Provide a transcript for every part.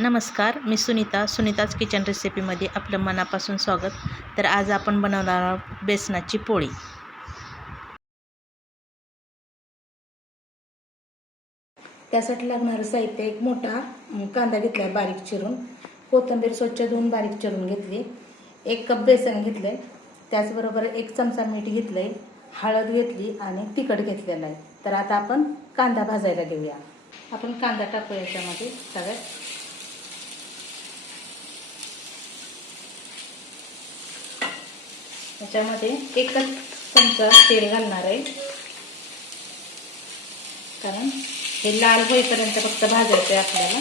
नमस्कार, मी सुनीताच किचन रेसिपीमध्ये आपलं मनापासून स्वागत. तर आज आपण बनवणार आहोत बेसनाची पोळी. त्यासाठी लागणारं साहित्य: एक मोठा कांदा घेतला आहे बारीक चिरून, कोथिंबीर स्वच्छ धुवून बारीक चिरून घेतली, 1 कप बेसन घेतले, त्याचबरोबर 1 चमचा मीठ घेतले, हळद घेतली आणि तिखट घेतलेलं आहे. तर आता आपण कांदा भाजायला घेऊया. आपण कांदा टाकूया याच्यामध्ये सगळ्यात. याच्यामध्ये 1च चमचा तेल घालणार आहे, कारण हे लाल होईपर्यंत फक्त भाजायचं आहे आपल्याला.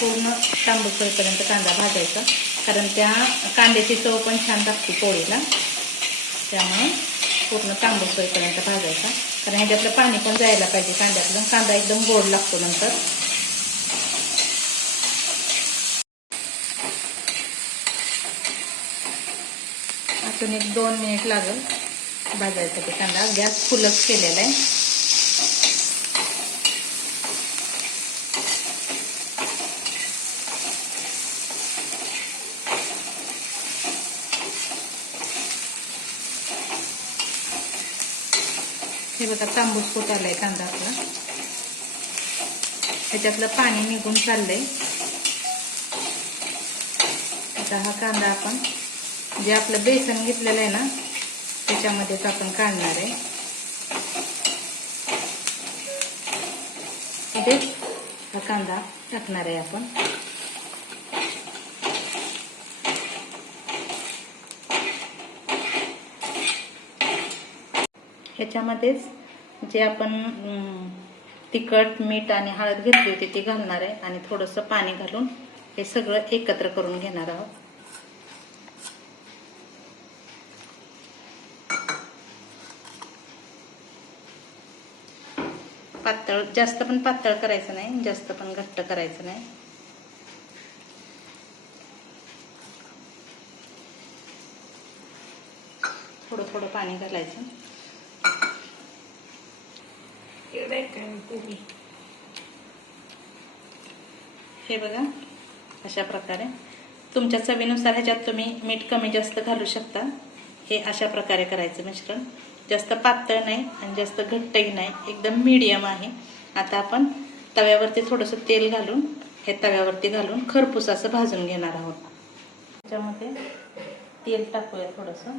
पूर्ण तांबूस होईपर्यंत कांदा भाजायचा, कारण त्या कांद्याची चव पण छान लागते पोळीला. त्यामुळे पूर्ण तांबूस होईपर्यंत भाजायचा, कारण ह्याच्यातलं पाणी पण जायला पाहिजे कांद्यातलं. कांदा एकदम गोड लागतो नंतर. अजून 1-2 मिनिट लागेल भाजायसाठी कांदा. गॅस फुलच केलेला आहे. हे बघा, तांबूस होत आलाय कांदा आपला. ह्याच्यातलं पाणी निघून चाललंय. आता हा कांदा आपण जे आपलं बेसन घेतलेलं आहे ना, त्याच्यामध्येच आपण काढणार आहे. इथेच हा कांदा टाकणार आहे आपण. ह्याच्यामध्येच जे आपण तिखट, मीठ आणि हळद घेतली होती ते घालणार आहे आणि थोडंसं पाणी घालून हे सगळं एकत्र करून घेणार आहोत. पातळ, जास्त पण पातळ करायचं नाही, जास्त पण घट्ट करायचं नाही. थोडं थोडं पाणी घालायचं. हे बघा, अशा प्रकारे तुमच्या चवीनुसार ह्याच्यात तुम्ही मीठ कमी जास्त घालू शकता. हे अशा प्रकारे करायचं मिश्रण. जास्त पातळ नाही आणि जास्त घट्टही नाही, एकदम मीडियम आहे. आता आपण तव्यावरती थोडंसं तेल घालून हे तव्यावरती घालून खरपूस असं भाजून घेणार आहोत. त्याच्यामध्ये तेल टाकूया थोडंसं,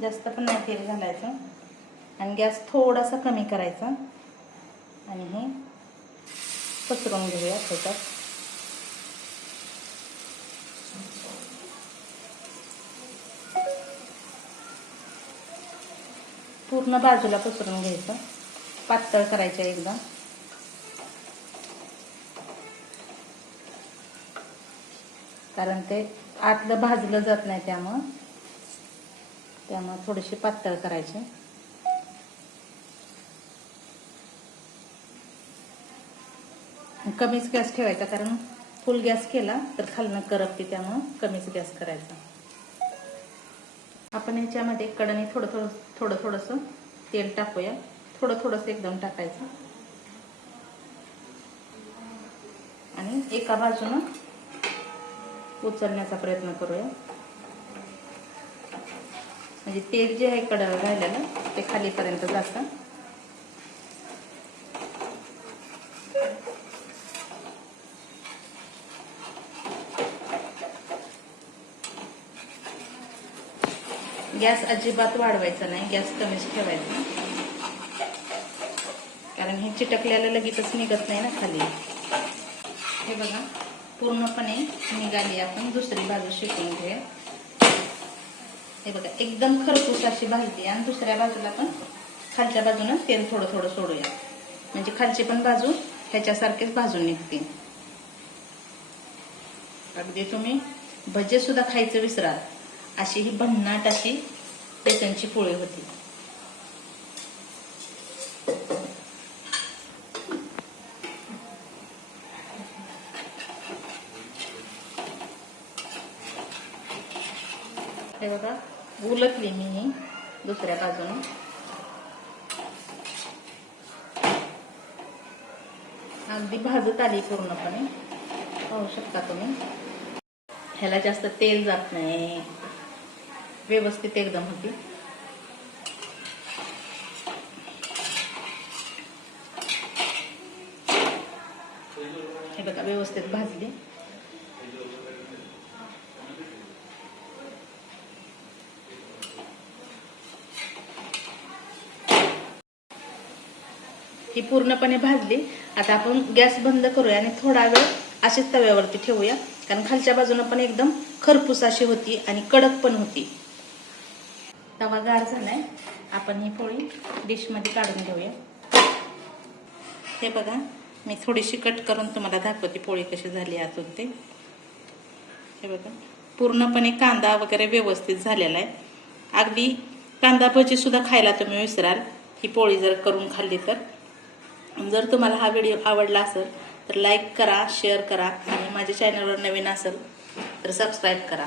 जास्त पण नाही तेल घालायचं, आणि गॅस थोडासा कमी करायचा आणि हे पसरवून घेऊया त्याच्यात. पूर्ण बाजूला पसरवून घ्यायचं, पातळ करायचं एकदम. कारण ते आतलं भाजलं जात नाही, त्यामुळे थोडीशी पातळ करायची. कमीच गॅस ठेवायचा, कारण फुल गॅस केला तर खालनं करपते, त्यामुळे कमीच गॅस करायचा. आपण ह्याच्यामध्ये कढईत थोडं थोडंसं तेल टाकूया. थोडंसं एकदम टाकायचं आणि एका बाजूनं उचलण्याचा प्रयत्न करूया. म्हणजे तेल जे आहे कढईवर राहिलेलं ते खालीपर्यंत जातं. गॅस अजिबात वाढवायचा नाही, गॅस कमीच ठेवायचा, कारण हे चिटकल्याला लगेचच निघत नाही ना खाली. हे बघा, पूर्णपणे निघाली. आपण दुसरी बाजू शेकून घेऊया. हे बघा, एकदम खरपूस अशी भाजली. आणि दुसऱ्या बाजूला पण खालच्या बाजूनं तेल थोडं सोडूया, म्हणजे खालची पण बाजू ह्याच्यासारखेच भाजून निघते. अगदी तुम्ही भजे सुद्धा खायचं विसराल अशी ही भन्नाट अशी बेसनची पोळी होती. हे बघा उलटली मी ही दुसऱ्या बाजूने. अगदी भाजत आली पूर्णपणे, पाहू शकता तुम्ही. ह्याला जास्त तेल जात नाही, व्यवस्थित एकदम होती. हे बघा व्यवस्थित भाजली. ही पूर्णपणे भाजली. आता आपण गॅस बंद करूया आणि थोडा वेळ अशीच तव्यावरती ठेवूया, कारण खालच्या बाजूने पण एकदम खरपूस अशी होती आणि कडक पण होती. तवा गार झालाय. आपण ही पोळी डिश मध्ये काढून घेऊया. हे बघा मी थोडीशी कट करून तुम्हाला दाखवते पोळी कशी झाली आतून ते. हे बघा पूर्णपणे कांदा वगैरे व्यवस्थित झालेला आहे. अगदी कांदा भजी सुद्धा खायला तुम्ही विसराल ही पोळी जर करून खाल्ली तर. जर तुम्हाला हा व्हिडिओ आवडला असेल तर लाईक करा, शेअर करा आणि माझ्या चॅनलवर नवीन असेल तर सबस्क्राईब करा.